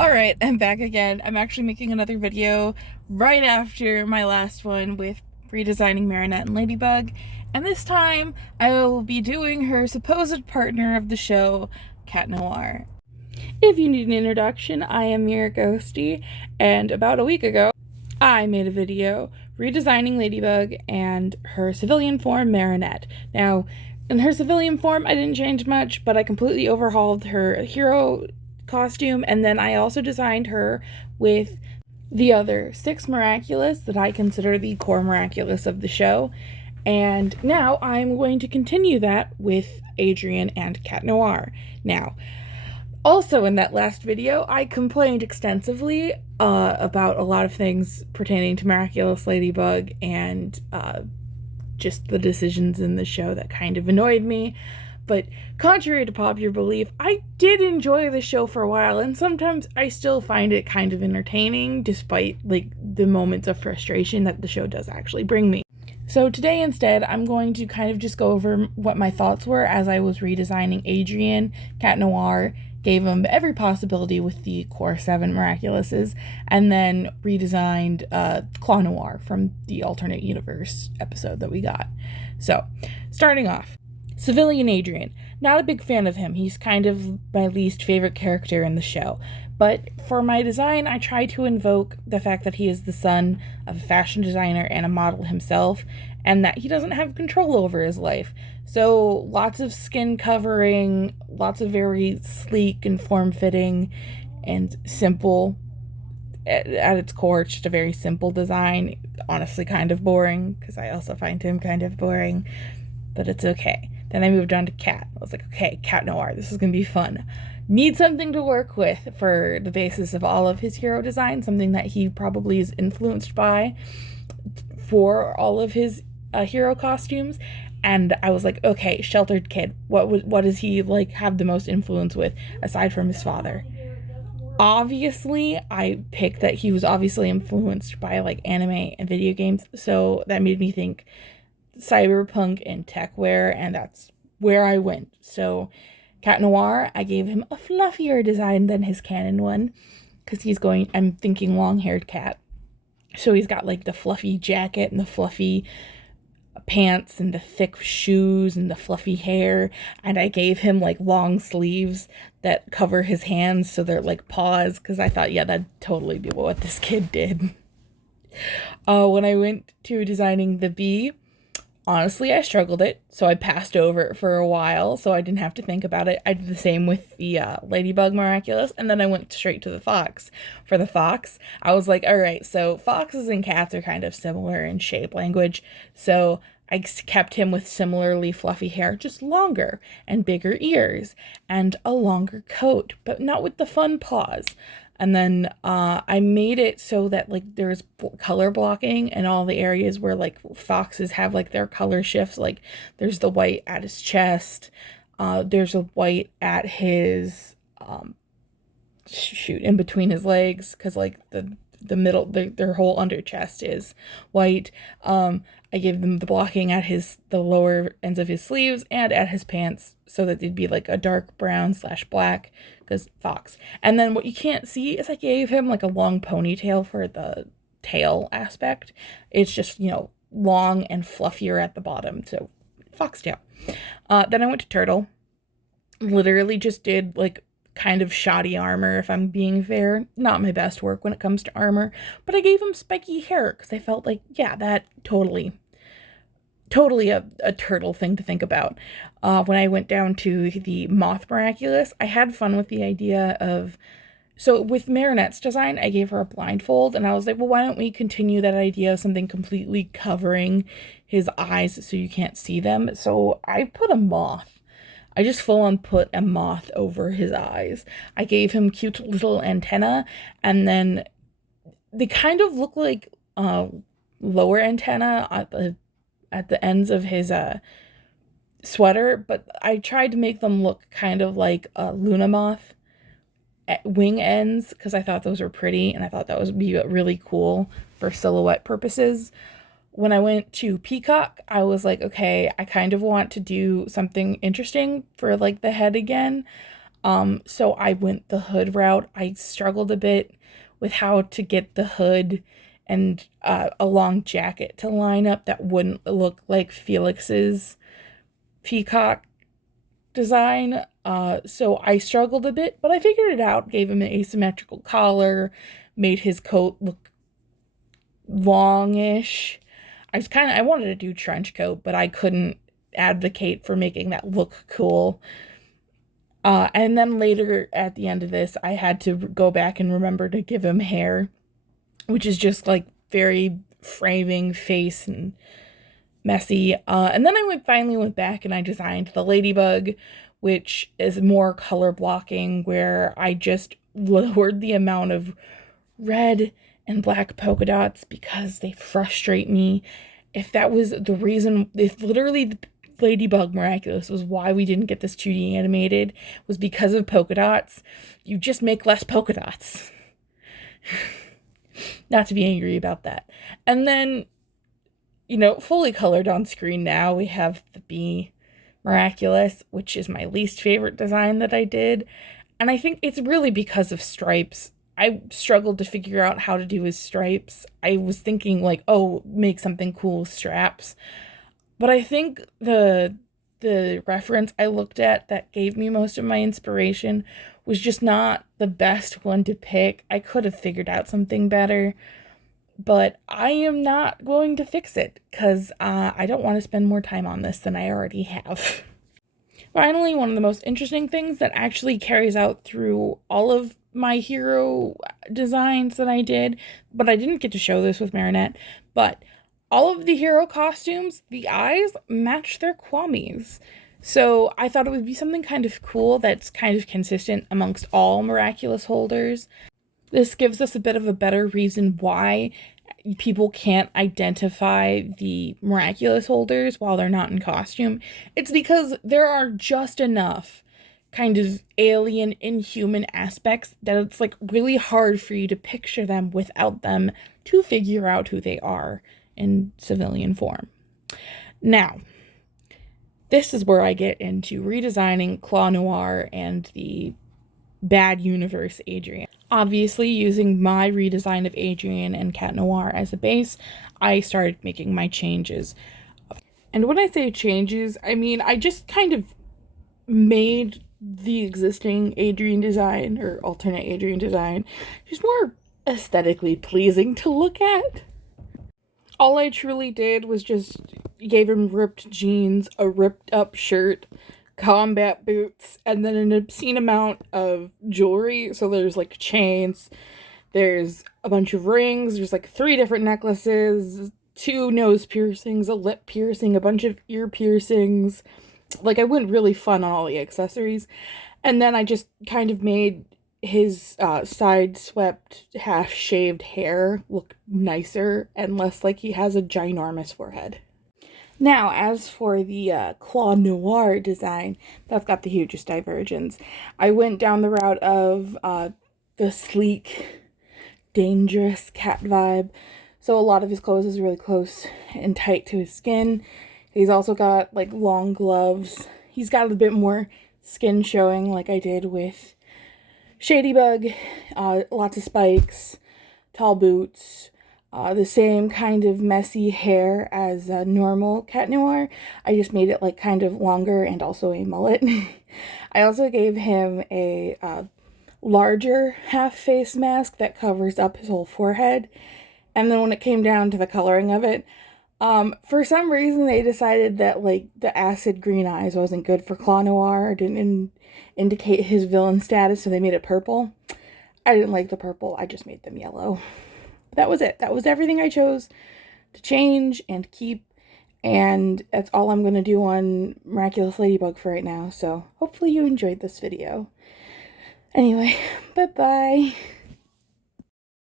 Alright, I'm back again. I'm actually making another video right after my last one with redesigning Marinette and Ladybug, and this time I will be doing her supposed partner of the show, ChatNoir. If you need an introduction, I am Mira Ghosty, and about a week ago, I made a video redesigning Ladybug and her civilian form, Marinette. Now, in her civilian form, I didn't change much, but I completely overhauled her hero costume, and then I also designed her with the other 6 Miraculous that I consider the core Miraculous of the show. And now I'm going to continue that with Adrian and ChatNoir. Now, also in that last video, I complained extensively about a lot of things pertaining to Miraculous Ladybug and just the decisions in the show that kind of annoyed me. But contrary to popular belief, I did enjoy the show for a while, and sometimes I still find it kind of entertaining, despite the moments of frustration that the show does actually bring me. So today instead, I'm going to kind of just go over what my thoughts were as I was redesigning Adrian, ChatNoir, gave him every possibility with the core 7 Miraculouses, and then redesigned ChatNoir from the alternate universe episode that we got. So, starting off. Civilian Adrian. Not a big fan of him. He's kind of my least favorite character in the show. But for my design, I try to invoke the fact that he is the son of a fashion designer and a model himself, and that he doesn't have control over his life. So lots of skin covering, lots of very sleek and form-fitting and simple. At its core, it's just a very simple design. Honestly, kind of boring, because I also find him kind of boring, but it's okay. Then I moved on to Cat. I was like, okay, ChatNoir, this is going to be fun. Need something to work with for the basis of all of his hero design, something that he probably is influenced by for all of his hero costumes. And I was like, okay, sheltered kid. What does he have the most influence with aside from his father? Obviously, I picked that he was obviously influenced by anime and video games, so that made me think cyberpunk and techwear, and that's where I went. So ChatNoir, I gave him a fluffier design than his canon one, because I'm thinking long-haired cat. So he's got the fluffy jacket and the fluffy pants and the thick shoes and the fluffy hair, and I gave him long sleeves that cover his hands so they're paws, because I thought, yeah, that'd totally be what this kid did. When I went to designing the bee, honestly, I struggled it, so I passed over it for a while, so I didn't have to think about it. I did the same with the Ladybug Miraculous, and then I went straight to the fox. For the fox, I was like, alright, so foxes and cats are kind of similar in shape language, so I kept him with similarly fluffy hair, just longer, and bigger ears, and a longer coat, but not with the fun paws. And then I made it so that there's color blocking in all the areas where foxes have their color shifts. There's the white at his chest, there's a white at his in between his legs, because the middle, their whole under chest is white. I gave them the blocking at the lower ends of his sleeves and at his pants, so that they'd be a dark brown / black, because fox. And then what you can't see is I gave him a long ponytail for the tail aspect. It's just, long and fluffier at the bottom, so foxtail. Then I went to turtle. Literally just did kind of shoddy armor, if I'm being fair. Not my best work when it comes to armor, but I gave him spiky hair because I felt yeah, that totally a turtle thing to think about. When I went down to the Moth Miraculous, I had fun with the idea of, so with Marinette's design, I gave her a blindfold, and I was like, well, why don't we continue that idea of something completely covering his eyes so you can't see them? So I put a moth. I just full on put a moth over his eyes. I gave him cute little antenna, and then they kind of look like lower antenna at the ends of his sweater, but I tried to make them look kind of like a Luna moth at wing ends, because I thought those were pretty, and I thought that would be really cool for silhouette purposes. When I went to Peacock, I was like, okay, I kind of want to do something interesting for the head again. So I went the hood route. I struggled a bit with how to get the hood and a long jacket to line up that wouldn't look like Felix's peacock design. So I struggled a bit, but I figured it out, gave him an asymmetrical collar, made his coat look longish. I wanted to do trench coat, but I couldn't advocate for making that look cool. And then later at the end of this, I had to go back and remember to give him hair, which is just like very framing face and messy. And then I finally went back and I designed the ladybug, which is more color blocking, where I just lowered the amount of red and black polka dots because they frustrate me. If that was the reason, if literally the Ladybug Miraculous was why we didn't get this 2D animated, was because of polka dots, you just make less polka dots. Not to be angry about that. And then, you know, fully colored on screen now, we have the Bee Miraculous, which is my least favorite design that I did. And I think it's really because of stripes. I struggled to figure out how to do his stripes. I was thinking like, oh, make something cool with straps. But I think the reference I looked at that gave me most of my inspiration was just not the best one to pick. I could have figured out something better, but I am not going to fix it because I don't want to spend more time on this than I already have. Finally, one of the most interesting things that actually carries out through all of my hero designs that I did, but I didn't get to show this with Marinette, but all of the hero costumes, the eyes match their kwamis. So I thought it would be something kind of cool that's kind of consistent amongst all miraculous holders. This gives us a bit of a better reason why people can't identify the miraculous holders while they're not in costume. It's because there are just enough kind of alien, inhuman aspects that it's like really hard for you to picture them without them to figure out who they are in civilian form. Now, this is where I get into redesigning ChatNoir and the Bad Universe Adrian. Obviously, using my redesign of Adrian and ChatNoir as a base, I started making my changes. And when I say changes, I mean I just kind of made the existing Adrian design, or alternate Adrian design, just more aesthetically pleasing to look at. All I truly did was just gave him ripped jeans, a ripped up shirt, combat boots, and then an obscene amount of jewelry. So there's like chains, there's a bunch of rings, there's like 3 different necklaces, 2 nose piercings, a lip piercing, a bunch of ear piercings. Like I went really fun on all the accessories. And then I just kind of made his side-swept, half-shaved hair look nicer and less like he has a ginormous forehead. Now, as for the ChatNoir design, that's got the hugest divergence. I went down the route of the sleek, dangerous cat vibe. So a lot of his clothes is really close and tight to his skin. He's also got like long gloves. He's got a bit more skin showing like I did with Shadybug, lots of spikes, tall boots, the same kind of messy hair as normal ChatNoir. I just made it like kind of longer and also a mullet. I also gave him a larger half face mask that covers up his whole forehead. And then when it came down to the coloring of it, for some reason they decided that like the acid green eyes wasn't good for ChatNoir, didn't indicate his villain status, so they made it purple. I didn't like the purple, I just made them yellow. That was it. That was everything I chose to change and keep, and that's all I'm going to do on Miraculous Ladybug for right now, so hopefully you enjoyed this video. Anyway, bye-bye.